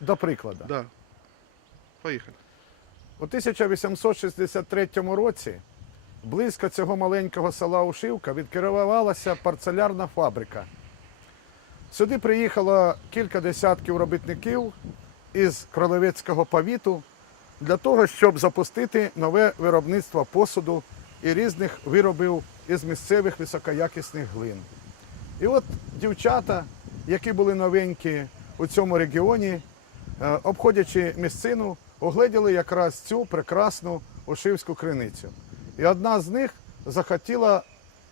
До прикладу. Да. Поїхали. У 1863 році близько цього маленького села Ушивка відкривалася парцелярна фабрика. Сюди приїхало кілька десятків робітників із Кролевецького повіту для того, щоб запустити нове виробництво посуду і різних виробів із місцевих високоякісних глин. І от дівчата, які були новенькі у цьому регіоні, обходячи місцину, огледіли якраз цю прекрасну ушивську криницю. І одна з них захотіла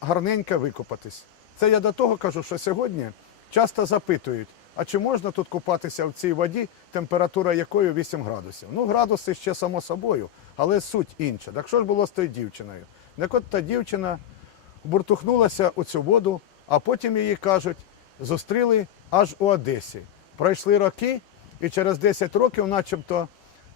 гарненько викупатись. Це я до того кажу, що сьогодні часто запитують, а чи можна тут купатися в цій воді, температура якої 8 градусів? Ну, градуси ще само собою, але суть інша. Так що ж було з тою дівчиною? Так от та дівчина буртухнулася у цю воду, а потім її кажуть, зустріли аж у Одесі. Пройшли роки, і через 10 років, начебто,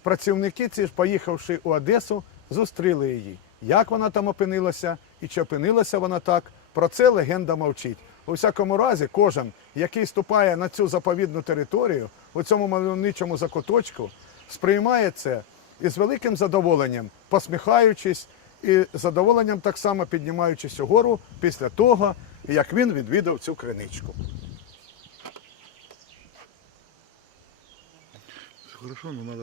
працівники ці ж, поїхавши у Одесу, зустріли її. Як вона там опинилася і чи опинилася вона так, про це легенда мовчить. У всякому разі, кожен, який ступає на цю заповідну територію, у цьому мальовничому закуточку, сприймає це із великим задоволенням, посміхаючись і задоволенням так само піднімаючись угору після того, як він відвідав цю криничку. Хорошо, но надо